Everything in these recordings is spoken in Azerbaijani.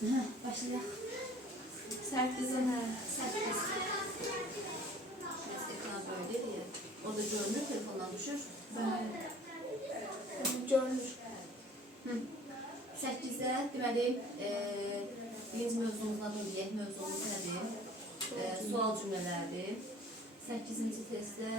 Başlayaq. Sərtizə nə? Sərtkiz. Ekran böyle diye. Orada görünür, telefondan düşür. Görünür. Sərtkizdə deməli, birinci mövzumuzun adını deyək, mövzumuz nədir? Sual cümlələrdir. 8-ci testdə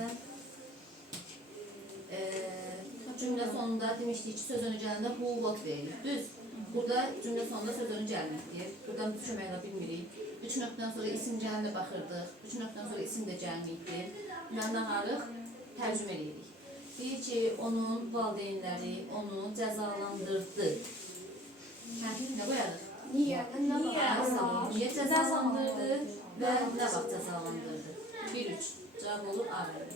cümlə sonunda demişdik ki, söz önü gələndə who, what verilir. Düz. Burada cümlə sonunda söz önü gəlməkdir. Buradan köməklə bilmirik. 3 nöqtədən sonra isim gələndə baxırdıq. 3 nöqtədən sonra isim də gəlməkdir. Mən nəharıq tərcümə edirik. Deyir ki, onun valideynləri onu cəzalandırdı. Nə qoyarıq? Niyə? Niyə cəzalandırdı və nə vaxt cəzalandırdı? 1-3. Cavab olur A verir.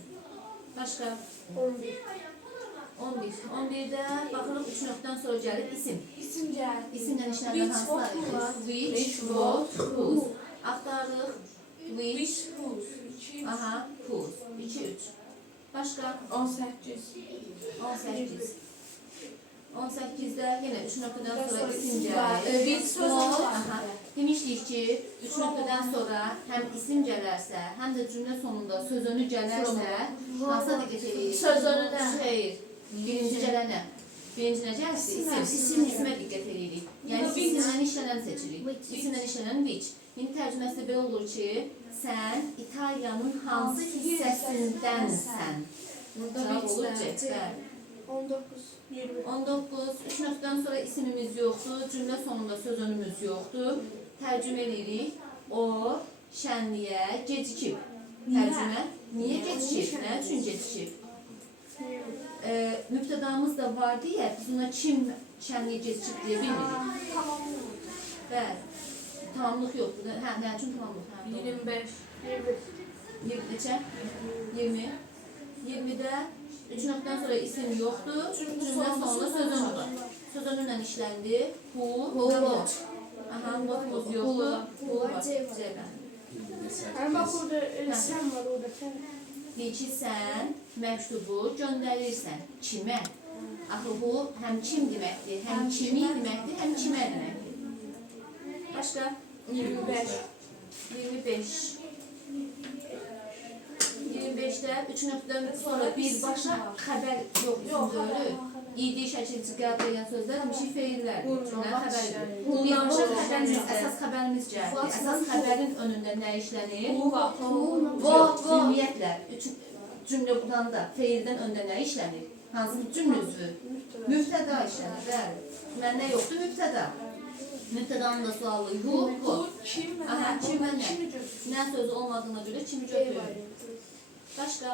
Başqa? 11. 11'də baxırıq 3 nöqtədən sonra gəlir isim. İsim gəlir. İsimlə işlənən hansılar? Which, what, whose. Axtarırıq. Which, whose. aha, whose. 2-3. Başqa? 18. 18. 18'də yenə 3 nöqtədən sonra isim gəlir. gəlir. Bir söz Aha. Demişdik ki, 3 nöqtədən sonra həm isim gələrsə, həm də cümlə sonunda söz önü gələrsə, hansına diqqət edirik? Söz önünə. Xeyr. Birinci gələnə. Birinci nə gəlirsə? İsimə diqqət edirik. Yəni isimlə işlənən seçirik. İsimlə işlənən which. İndi tərcüməsi də belə olur ki, sən İtaliyanın hansı hissəsindənsən? Cavab olur C. 19. 20. 19. 3 nöqtədən sonra isimimiz yoxdur, cümlə sonunda söz önümüz yoxdur. Tərcümə edirik. O şənliyə gecikib. Tərcümə. Niyə gecikib? Nə üçün gecikib? Mübtədamız da var deyə biz ona kim şənliyə gecikib deyə bilmirik. Tamamlıq. Bəli. Tamamlıq yoxdur. Hə, nə üçün tamamlıq? 25. 20 neçə? 20. 20'də 3 nöqtədən sonra isim yoxdur. Cümlə sonunda söz önü var. Söz önündən işləndi. Who, what. Aha, what was yoxdur. Who var. C bəli. Həm bax orada sən var orada sən. Deyir ki, sən məktubu göndərirsən. Kimə? Axı bu həm kim deməkdir, həm kimi deməkdir, həm kimə deməkdir. Başqa? 25. 25. 25'də 3 nöqtədən sonra birbaşa xəbər yoxdur. İdi şəkilci qəbul edən sözlər demişik feillərdir. Cümlə xəbərdir. Birbaşa xəbərimiz, əsas xəbərimiz gəldi. Əsas xəbərin önündə nə işlənir? Ümumiyyətlə, cümlə budanda feildən öndə nə işlənir? Hansı cümlə üzvü? Mübtəda işlənir. Bəli. Mən nə yoxdur? Mübtəda. Mübtədanın da sualı who, Kim və aha, kim və nə? kimi götürür? Nə sözü olmadığına görə kimi götürür. Başqa?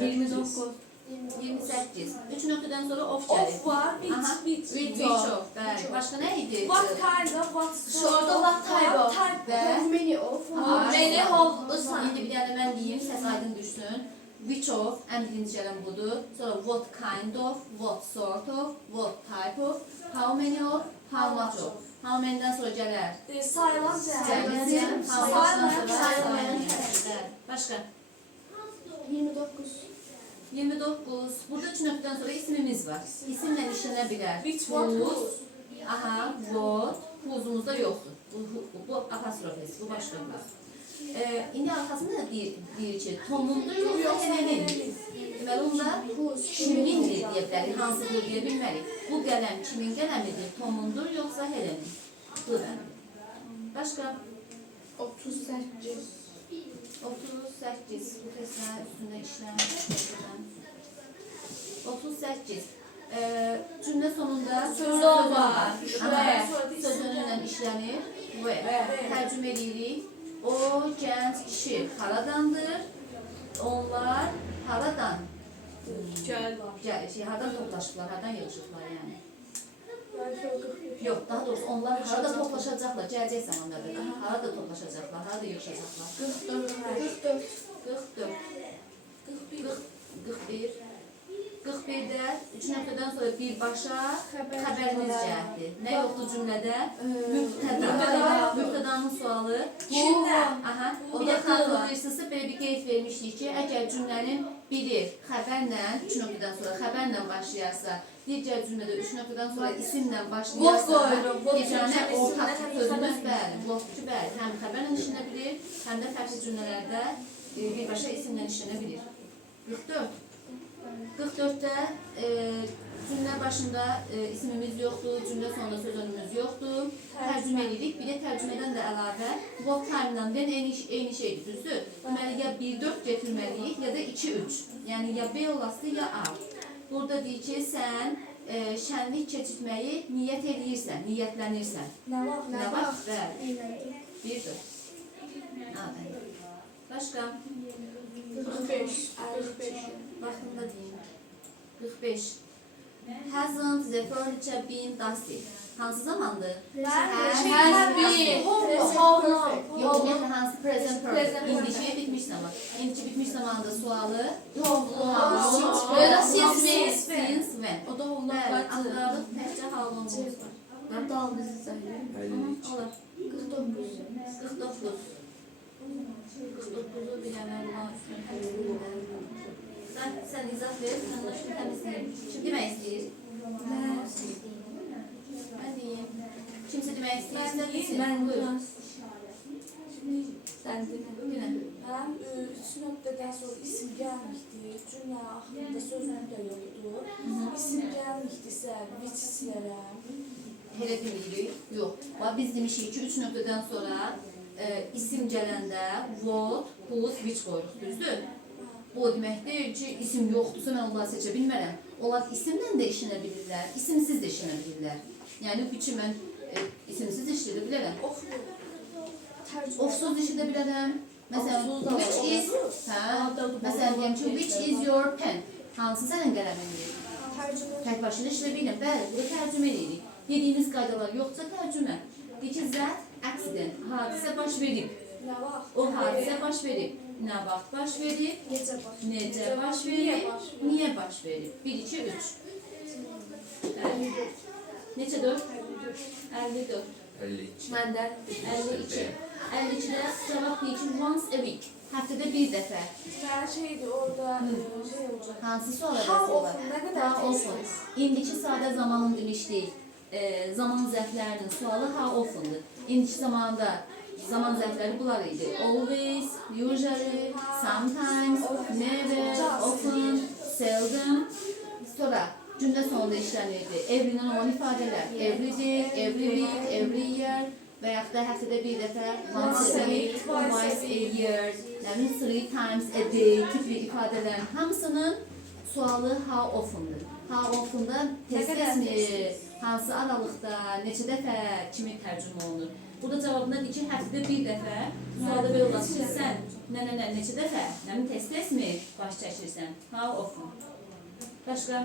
29. 28. 3 nöqtədən sonra of gəlir. Of var, Which of. Bəli. Başqa nə idi? What kind of, what Şurada what type of. Və many of. Many of ısan. İndi bir dənə mən deyim, səs aydın düşsün. Which of, ən birinci gələn budur. Sonra what kind of, what sort of, what type of, how many of, how much of. How many'dən sonra gələr? Sayılan Cəmiyyət, how much'dan sonra sayılan. Başqa? 29. 29. Burada 3 nöqtədən sonra ismimiz var. İsimlə işlənə bilər. Which, what, Whose. Aha, what. Whose'umuzda yoxdur. Bu apostrof S, bu başqa bir. İndi arxasında da deyir ki, Tomundur yoxsa Helenin. Deməli, onda kimindir deyə bilərik, hansıdır deyə bilmərik. Bu qələm kimin qələmidir? Tomundur yoxsa Helenin. Bu qələm. Başqa? 38. 38. Bu testlər üstündə işlənir. 38. Cümlə sonunda söz var. Söz önündən işlənir. Və tərcümə edirik. O gənc kişi haradandır? Onlar haradan? Haradan toplaşıblar, haradan yığışıblar yəni. Yox, daha doğrusu onlar harada toplaşacaqlar, gələcək zamanlarda. Harada toplaşacaqlar, harada yığışacaqlar. 44. 44. 41. 44. B-də 3 nöqtədən sonra birbaşa xəbəriniz cəhətdir. Nə yoxdur cümlədə? Mübtəda. Mübtədanın sualı. Aha. O da xatırlayırsınızsa belə bir qeyd vermişdik ki, əgər cümlənin biri xəbərlə, 3 nöqtədən sonra xəbərlə başlayarsa, digər cümlədə 3 nöqtədən sonra isimlə başlayarsa, yeganə ortaq sözümüz bəli, blokçu bəli, həm xəbərlə işlənə bilir, həm də fərqli cümlələrdə birbaşa isimlə işlənə bilir. 44. 44-də cümlə başında ismimiz yoxdur, cümlə sonunda söz önümüz yoxdur. Tərcümə edirik. Bir də tərcümədən də əlavə what time-la when eyni şeydir, düzdür? Deməli, ya 1-4 getirməliyik, ya da 2-3. Yəni, ya B olası, ya A. Burada deyir ki, sən şənlik keçirtməyi niyyət edirsən, niyyətlənirsən. Nə vaxt? Nə vaxt? Bəli. 1-4. Başqa? 45. Vaxtında deyim. 45. Hasn't the furniture been dusted? Hansı zamandır? Has been. How long? Yox, ümumiyyətlə hansı present perfect? İndiki bitmiş zaman. İndiki bitmiş zamanda sualı Ya da since when. since when. O da Bəli, onlar axtarıq təkcə halımız var. Ben dal bizi söyle. Olur. 49. 49. 49'u biləmək var. Sən izah ver, sən də şunu təmizləyim. Kim demək istəyir? Mən deyim. Kimsə demək istəyirsə desin. Ben Buyur. biraz. Sen de. Dinə. Həm 3 nöqtədən sonra isim gəlməkdir, cümlə axırında sözün də yoxdur. İsim gəlməkdirsə, which istəyirəm. Elə demirik. Yox. Biz demişik ki, 3 nöqtədən sonra isim gələndə what, whose, which qoyuruq, düzdür? Bu demək deyil ki, isim yoxdursa mən onları seçə bilmərəm. Onlar isimlə də işlənə bilirlər, isimsiz də işlənə bilirlər. Yəni, üçün mən isimsiz də işlədə bilərəm. Ofsuz da işlədə bilərəm. Məsələn, which is, məsələn, deyəm ki, which is your pen? Hansı sənin qələmindir? Tək başına işlə bilirəm. Bəli, burada tərcümə edirik. Dediyiniz qaydalar yoxsa tərcümə. Deyir ki, that accident, hadisə baş verib. Nə vaxt? O hadisə baş verib. Nə vaxt baş verib? Necə baş verib? Niyə baş verib? 1, 2, 3. Neçədir? 54. 52. Benden. 52. 52-də cavab deyir ki, once a week. Həftədə bir dəfə. Hər şeydir, orada şey olacaq. Hansı suala How rəsm var? often, nə qədər How often. İndiki sadə zamanın demişdik. Zaman zərflərinin sualı how often-dır. İndiki zamanda zaman zərfləri bunlar idi. Always, usually, sometimes, never, often, seldom. Sonra cümlə sonunda işlənirdi. Every-dən olan ifadələr. Every day, every week, every year və yaxud da həftədə bir dəfə once a week, twice a year, yəni 3 times a day tipli ifadələrin hamısının sualı how often-dır. How often-da tez-tezmi, hansı aralıqda, neçə dəfə kimi tərcümə olunur. Burada cavabında deyir ki, həftədə bir dəfə sualda belə olacaq ki, sən neçə dəfə, nəmin tez-tezmi baş çəkirsən? How often? Başqa?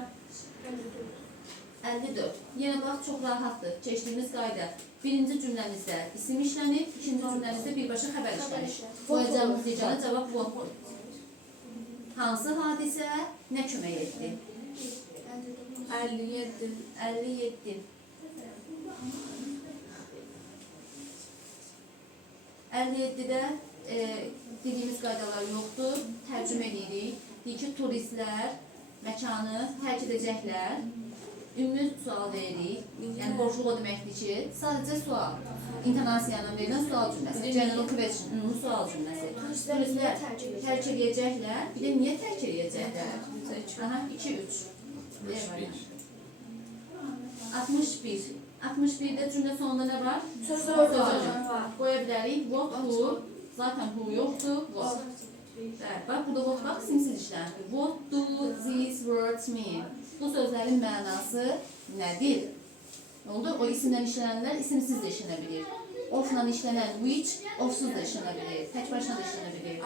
54. Yenə bax, çox rahatdır. Keçdiyimiz qayda. Birinci cümləmizdə isim işlənib, ikinci cümləmizdə birbaşa xəbər işlənib. Qoyacağımız yeganə cavab what-dur. Hansı hadisə nə kömək etdi? 57. 57. 57-də dediyimiz qaydalar yoxdur. Tərcümə edirik. Deyir ki, turistlər məkanı tərk edəcəklər. Ümumi sual veririk. Yəni, borçluq o deməkdir ki, sadəcə sual. İntonasiyanla verilən sual cümləsi. General question, ümumi sual cümləsi. Turistlər tərk edəcəklər. Bir də niyə tərk edəcəklər? Aha, 2-3. 61. 61-də cümlə sonunda nə var? Söz var. Qoya bilərik. What, who. Zaten who yoxdur. What. Bax, burada what bax, isimsiz işlənir. What do these words mean? Bu sözlərin mənası nədir? Nə oldu? O isimdən işlənənlər isimsiz də işlənə bilir. Ofla işlənən which, ofsuz da işlənə bilir. Tək başına da işlənə bilir.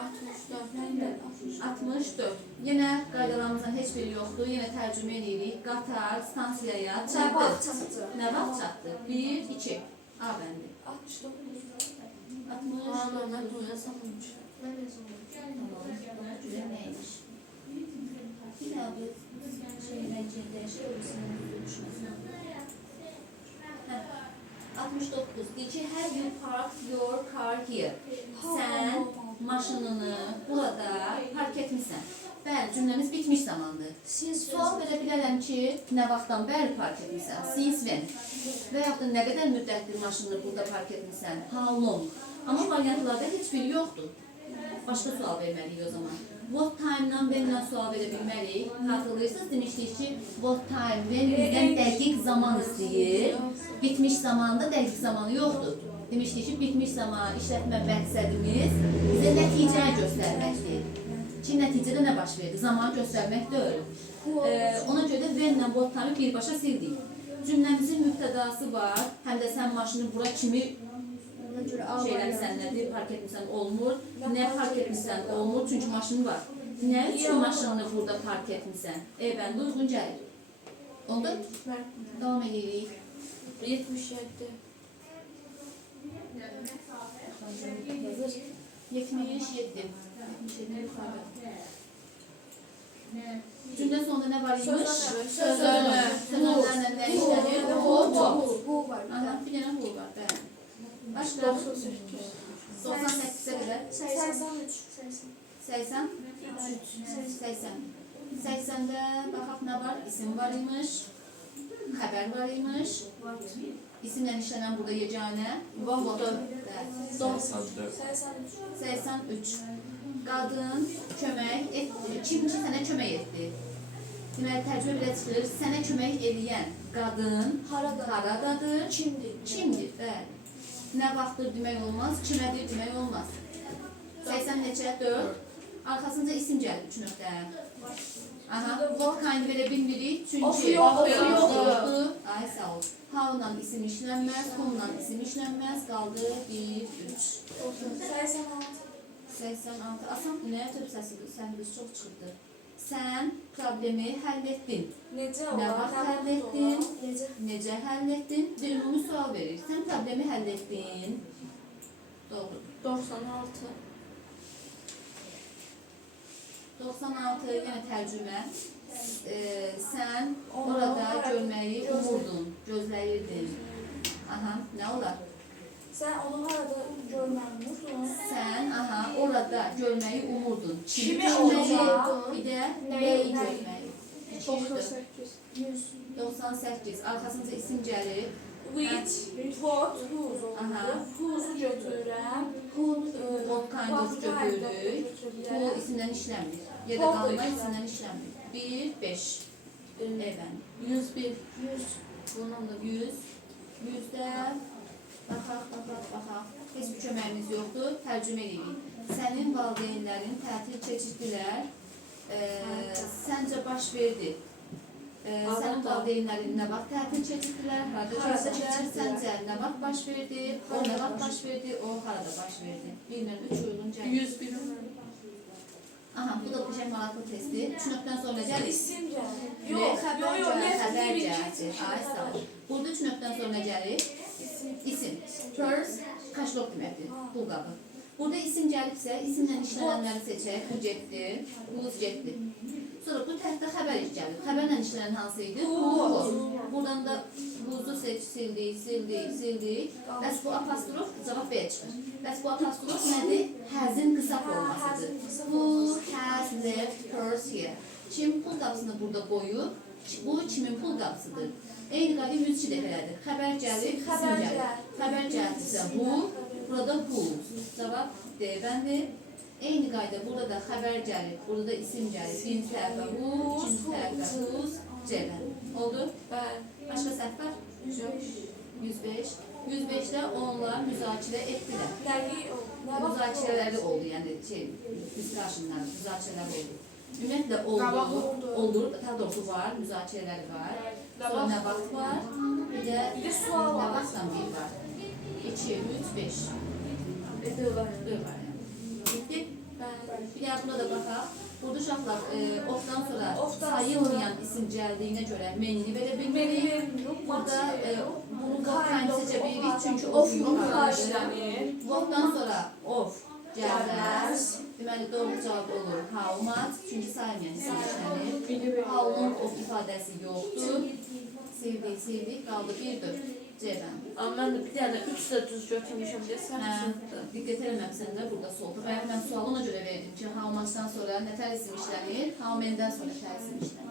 64. Yenə qaydalarımızdan heç biri yoxdur. Yenə tərcümə edirik. Qatar stansiyaya çatdı. Nə vaxt çatdı? 1, 2. A bəndi. 69. 60. Ben duyasam olmuş. Tamam. Güzel neymiş? Bir daha bir rəngini dəyişir, öbürsünün düşməsin. 69. Deyir ki, have you parked your car here? Sən maşınını burada park etmişsən. Bəli, cümləmiz bitmiş zamandır. Sual verə bilərəm ki, nə vaxtdan bəri park etmişsən? Since when? Və yaxud da nə qədər müddətdir maşınını burada park etmişsən? How long? Amma variantlarda heç biri yoxdur. Başqa sual verməliyik o zaman. What time-dan when-dən sual verə bilməliyik. Xatırlayırsınız, demişdik ki, what time, when bizdən dəqiq zaman istəyir. Bitmiş zamanda dəqiq zamanı yoxdur. Demişdik ki, bitmiş zaman işlətmə məqsədimiz bizə nəticəni göstərməkdir. Ki, nəticədə nə baş verdi? Zamanı göstərmək deyil. Ona görə də when-lə what time-ı birbaşa sildik. Cümləmizin mübtədası var, həm də sən maşını bura kimi şeyləmişsən, nədir, park etmişsən olmur. Nə park etmişsən olmur, çünki maşını var. Nə üçün maşını burada park etmişsən? Bəndə uyğun gəlir. Onda davam edirik. 77. 77. Cümlə sonunda nə var imiş? Sözünü. Sözlərlə nə işlənir? Bu var. Aha, bir dənə bu var, bəli. Başqa? 98-ə qədər? 83. 80? 80. 80-də baxaq nə var? İsim var imiş. Xəbər var imiş. İsimlə işlənən burada yeganə. Vaxtı. 83. Qadın kömək etdi. Kim ki sənə kömək etdi? Deməli, tərcümə belə çıxır. Sənə kömək edən qadın haradadır? Kimdir? Bəli. Nə vaxtdır demək olmaz, kimədir demək olmaz. 80 neçə? 4. Arxasında isim gəlir 3 nöqtə. Aha, what kind verə bilmirik, çünki yoxdur. Ay, sağ ol. How-la isim işlənməz, whom-la isim işlənməz, qaldı 1, 3. 86. Asan, nə tür səsiniz çox çıxırdı. Sən problemi həll etdin. Necə Nə olar? vaxt həll etdin? Necə həll etdin? Bir ümumi sual verir. Sən problemi həll etdin. Doğru. 96. 96 yenə tərcümə. Sən orada görməyi umurdun, gözləyirdin. Aha, nə olar? Sən onu harada görməyi umurdun? Sən, aha, orada görməyi umurdun. Kimi görməyi, olacaq? bir də nəyi görməyi? 98. 100. 98. Arxasınca isim gəlir. Which, what, whose Aha. oldu. Whose'u götürürəm. What kind of götürürük. Bu isimdən işləmir. Ya da qalma isimdən işləmir. 1, 5. Evet. 101. 100. Bunun da 100. 100'də baxaq. Heç bir köməyimiz yoxdur. Tərcümə edirik. Sənin valideynlərin tətil keçirdilər. Səncə baş verdi. Sənin valideynlərin nə vaxt tətil keçirdilər, harada keçirdilər, səncə nə vaxt baş verdi, o nə vaxt baş verdi, o harada baş verdi. 1 ilə 3 uyğun gəlir. 101. Aha, bu da bir şey maraqlı testi. 3 nöqtədən sonra gəlir. İsim gəlir. Xəbər gəlir. Ay, sağ ol. Burada 3 nöqtədən sonra gəlir. İsim. Purse, kaşlok deməkdir. Pul qabı. Burada isim gəlibsə, isimlə işlənənləri seçək. Bu getdi, bu getdi. Sonra bu tərəfdə xəbər iş gəlir. Xəbərlə işlənən hansı idi? Bu. Buradan da buzu seç, sildik. Bəs bu apostrof cavab B çıxır. Bəs bu apostrof nədir? Has'in qısa formasıdır. Who has left purse here? Kim pul qabısını burada qoyub? Bu kimin pul qabısıdır? Eyni qayda 102 dəfələrdir. Xəbər gəlir, isim gəlir. Xəbər gəlirsə bu, burada whose. Cavab D bəndi. Eyni qayda burada da xəbər gəlir, burada da isim gəlir. Birinci tərəfə whose, ikinci tərəfə whose, C bəndi. Oldu? Başqa səhv var? 105. 105-də onlar müzakirə etdilər. Müzakirələri oldu, yəni discussionlar, müzakirələr oldu. Ümumiyyətlə olur, daha doğrusu var, müzakirələri var. Sonra nə vaxt var? Bir də sual var. Nə vaxtdan bir var? 2, 3, 5. Bir var. Bitti. Bir də buna da baxaq. Burada uşaqlar ofdan sonra sayılmayan isim gəldiyinə görə menini verə bilmərik. Burada bunu kind seçə bilirik, çünki of yoxdur. Ofdan sonra of gəlməz. Deməli, doğru cavab olur how much, çünki saymayan isim işlənir. Biri belə. How-nun o ifadəsi yoxdur. Sevdik, qaldı 1-4. C-dən. Amma mən də bir dənə 3 də düz götürmüşəm deyə sən Hə, çıxdı. diqqət eləməmsən də burada solda. Bayaq mən sualı ona görə verdim ki, how much-dan sonra nətər isim işlənir, how many-dən sonra nətər isim işlənir.